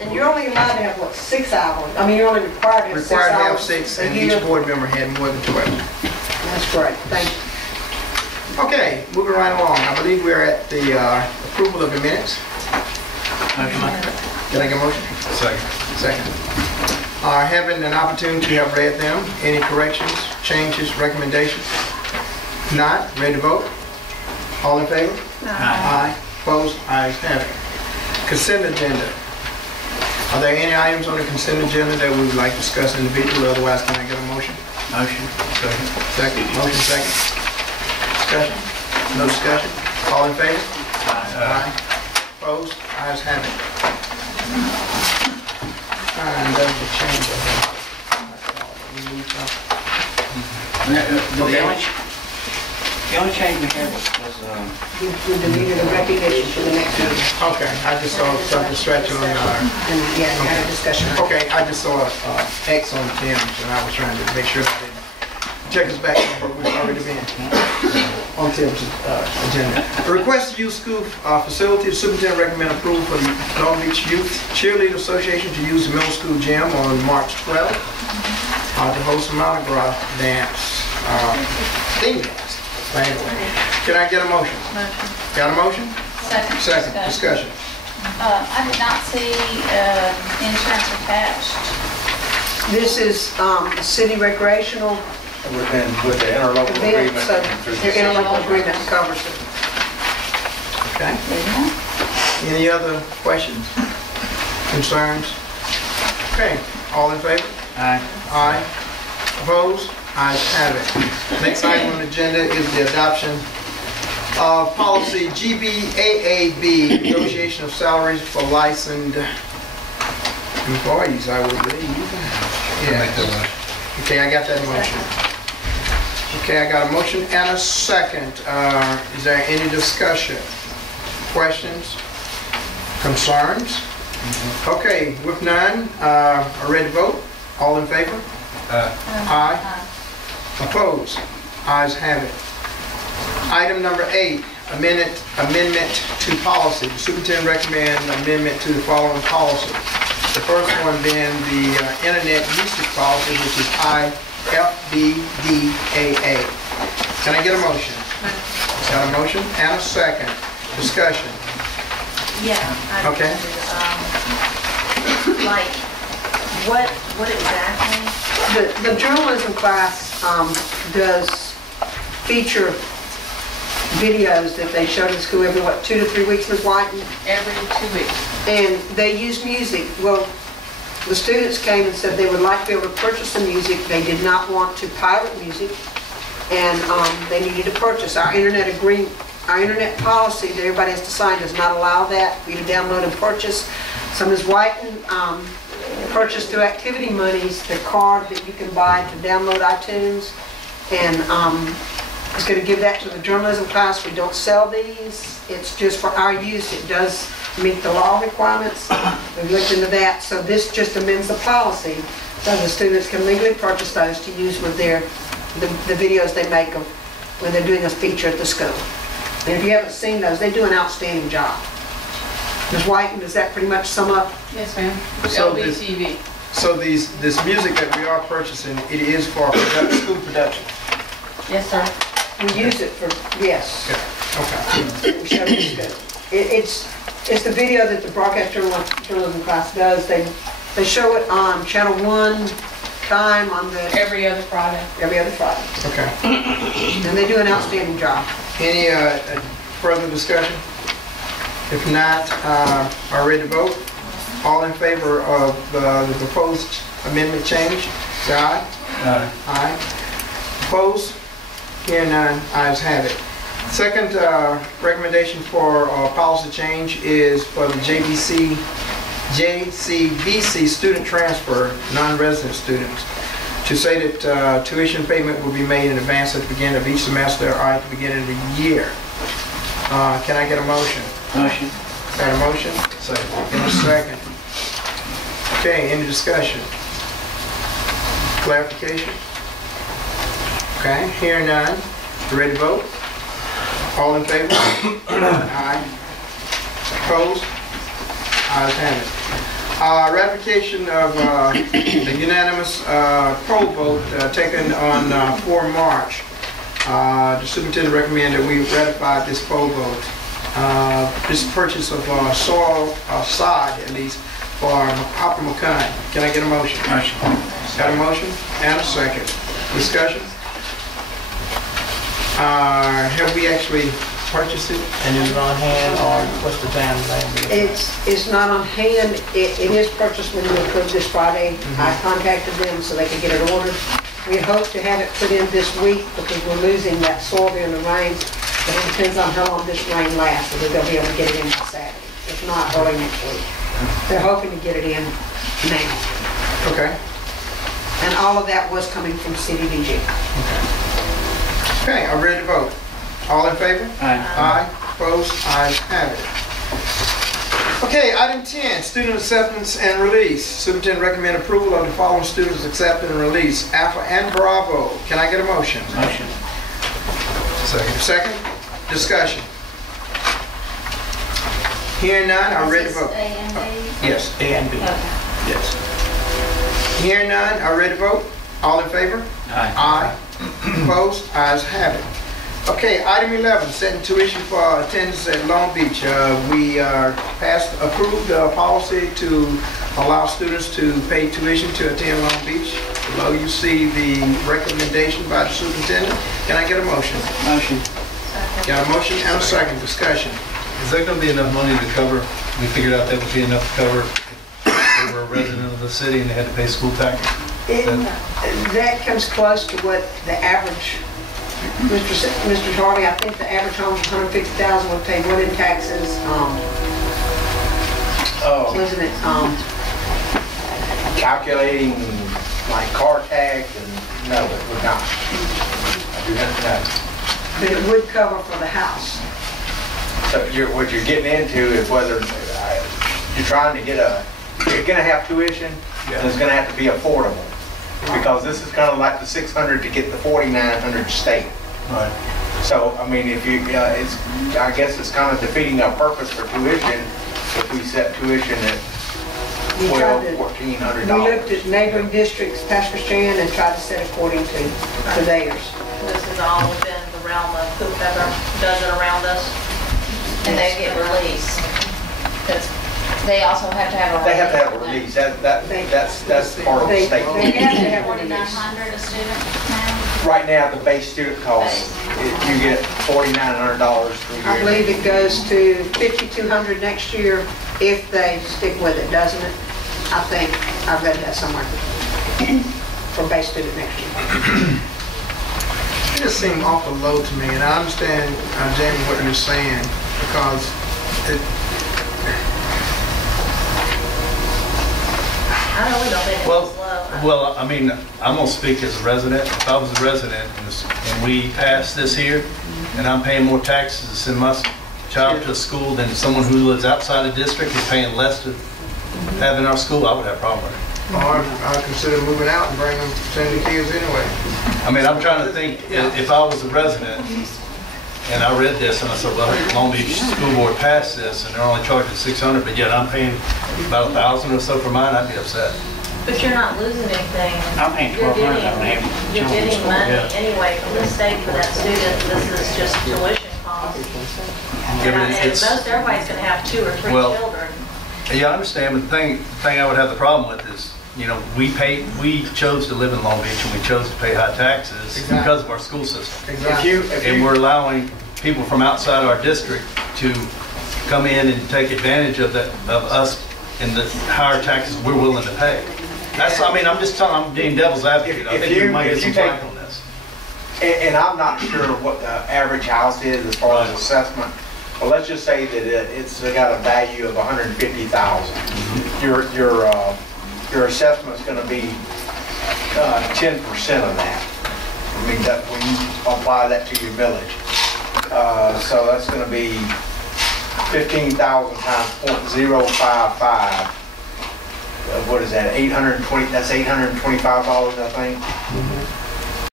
And you're only allowed to have, what, 6 hours? I mean, you're only required to have 6 hours. Required to have 6, and each board member had more than 12. That's great, thank you. Okay, moving right along. I believe we're at the approval of the minutes. Can I get a motion? Second. Having an opportunity to have read them, any corrections, changes, recommendations? Not? Ready to vote? All in favor? Aye. Opposed? Ayes have it. Consent agenda. Are there any items on the consent agenda that we would like to discuss individually? Otherwise, can I get a motion? Motion. Second. Motion second. Discussion? No discussion? All in favor? Aye. Opposed? Ayes have it. And there's a change of that. The only change we had was We deleted the recognition for the next meeting. Okay, I just saw something stretching on our... And yeah, we had a discussion. Okay, I just saw X on Tim's, and I was trying to make sure that I didn't check us back on where we've already been on Tim's agenda. A request to use school facility. The superintendent recommend approval for the Long Beach Youth Cheerleader Association to use the middle school gym on March 12th to host a Mardi Gras dance, theme dance. Anyway, can I get a motion? Motion. Got a motion? Second. Discussion. I did not see insurance attached. This is city recreational with the interlocal event, agreement. so their interlocal agreement covers it. Okay. Any other questions? Concerns? Okay. All in favor? Aye. Aye. Opposed? Ayes have it. Next item on the agenda is the adoption of policy GBAAB, negotiation of salaries for licensed employees, I would believe. Yeah. Okay, I got that motion. Okay, I got a motion and a second. Is there any discussion? Questions? Concerns? Okay, with none, are ready to vote? All in favor? Aye. Opposed? Ayes have it. Item number 8, amendment to policy. The superintendent recommends amendment to the following policy. The first one being the internet usage policy, which is IFBDAA. Can I get a motion? Got a motion and a second. Discussion. Yeah. Okay. Like, what exactly? The journalism class does feature videos that they show to school every, what, 2 to 3 weeks, Ms. Whiten? Every 2 weeks. And they use music. Well, the students came and said they would like to be able to purchase the music. They did not want to pirate music, and they needed to purchase. Our internet policy that everybody has to sign does not allow that for you to download and purchase. So Ms. Whiten purchased through activity monies the card that you can buy to download iTunes, and is going to give that to the journalism class. We don't sell these. It's just for our use. It does meet the law requirements. We've looked into that. So this just amends the policy so the students can legally purchase those to use with the videos they make of when they're doing a feature at the school. And if you haven't seen those, they do an outstanding job. Ms. Whiten, does that pretty much sum up? Yes, ma'am. So LBTV. So this music that we are purchasing, it is for school production? Yes, sir. We use it for, yes. Okay. We show it to it's the video that the broadcast journalism class does. They show it on Channel 1 time on the Every other Friday. Okay. And they do an outstanding job. Any further discussion? If not, are ready to vote? All in favor of the proposed amendment change, say aye. Aye. Opposed? Hearing none, ayes have it. Second recommendation for policy change is for the JCVC student transfer, non-resident students, to say that tuition payment will be made in advance at the beginning of each semester or at the beginning of the year. Can I get a motion? Motion. Got a motion? Second. In a second. Okay, any discussion? Clarification? Okay, hearing none. Ready to vote? All in favor? Aye. Opposed? Ayes have it. Ratification of the unanimous poll vote taken on 4 March. The superintendent recommended we ratify this poll vote. This purchase of soil, sod at least, for Hopper McCunn. Can I get a motion? Motion. Got a motion and a second. Discussion? Have we actually purchased it and is it on hand, or what's the time name? It's not on hand. It is purchased when we approved this Friday. I contacted them so they could get it ordered. We hope to have it put in this week because we're losing that soil during the rains. But it depends on how long this rain lasts, whether they'll be able to get it in by Saturday. If not, early next week. They're hoping to get it in now. Okay. And all of that was coming from CDBG. Okay, I'm ready to vote. All in favor? Aye. Aye. Opposed? Ayes have it. Okay, item 10, student acceptance and release. Superintendent recommend approval of the following students accepted and released. Alpha and Bravo. Can I get a motion? Motion. Second. Second. Discussion. Hearing none, I'm ready to vote. A and B? Yes, A and B. Okay. Yes. Hearing none, I'm ready to vote. All in favor? Aye. Aye. Opposed? Ayes have it. Okay, item 11, setting tuition for attendance at Long Beach. We approved a policy to allow students to pay tuition to attend Long Beach. Below you see the recommendation by the superintendent. Can I get a motion? Motion. Got a motion and a second. Discussion. Is that going to be enough money to cover? We figured out that would be enough to cover if they were a resident of the city and they had to pay school tax? That comes close to what the average, Mr. Harvey, I think the average home is $150,000 would pay what in taxes, wasn't it? Calculating like car tax and no, it would not. I do not know. But it would cover for the house. So what you're getting into is whether you're trying to get you're gonna have tuition and it's gonna have to be affordable. Because this is kind of like the 600 to get the 4,900 state. Right. So, I mean, if you, I guess it's kind of defeating our purpose for tuition if we set tuition at $1,200, $1,400. We looked at neighboring districts, Pastor Shan, and tried to set according to theirs. This is all within the realm of whoever does it around us, and they get released. Because they also have to have a release. They have to have a release. That's part of the state. They have to have a release. 4,900 a student now? Right now, the base student cost, you get $4,900 per year. I believe it goes to $5,200 next year if they stick with it, doesn't it? I think, I read that somewhere, for base student next year. It just seemed awful low to me, and I understand, Jamie, what you're saying, because I really don't think it's low. Well, I mean, I'm going to speak as a resident. If I was a resident and we passed this here, and I'm paying more taxes to send my child to a school than someone who lives outside the district is paying less to have in our school, I would have a problem with it. or I consider moving out and bringing them, sending the kids anyway. I mean, I'm trying to think, if I was a resident and I read this and I said, well, Long Beach School Board passed this and they're only charging $600, but yet I'm paying about $1,000 or so for mine, I'd be upset. But you're not losing anything. I'm paying You're $1,200 getting- on You're getting money Yeah. anyway from the state for that student. This is just tuition cost. Yeah, And but and it's- most everybody's gonna have 2 or 3 Well, children. Yeah, I understand, but the thing I would have the problem with is, you know, we chose to live in Long Beach and we chose to pay high taxes Exactly. because of our school system. Exactly. And we're allowing people from outside our district to come in and take advantage of us and the higher taxes we're willing to pay. I mean, I'm being devil's advocate. I think we might get some flack on this. And I'm not sure what the average house is as far as assessment, but let's just say that it's got a value of $150,000. Your assessment's going to be 10% of that. I mean, that when you apply that to your village, so that's going to be 15,000 times .055. What is that? 820. That's $825, I think.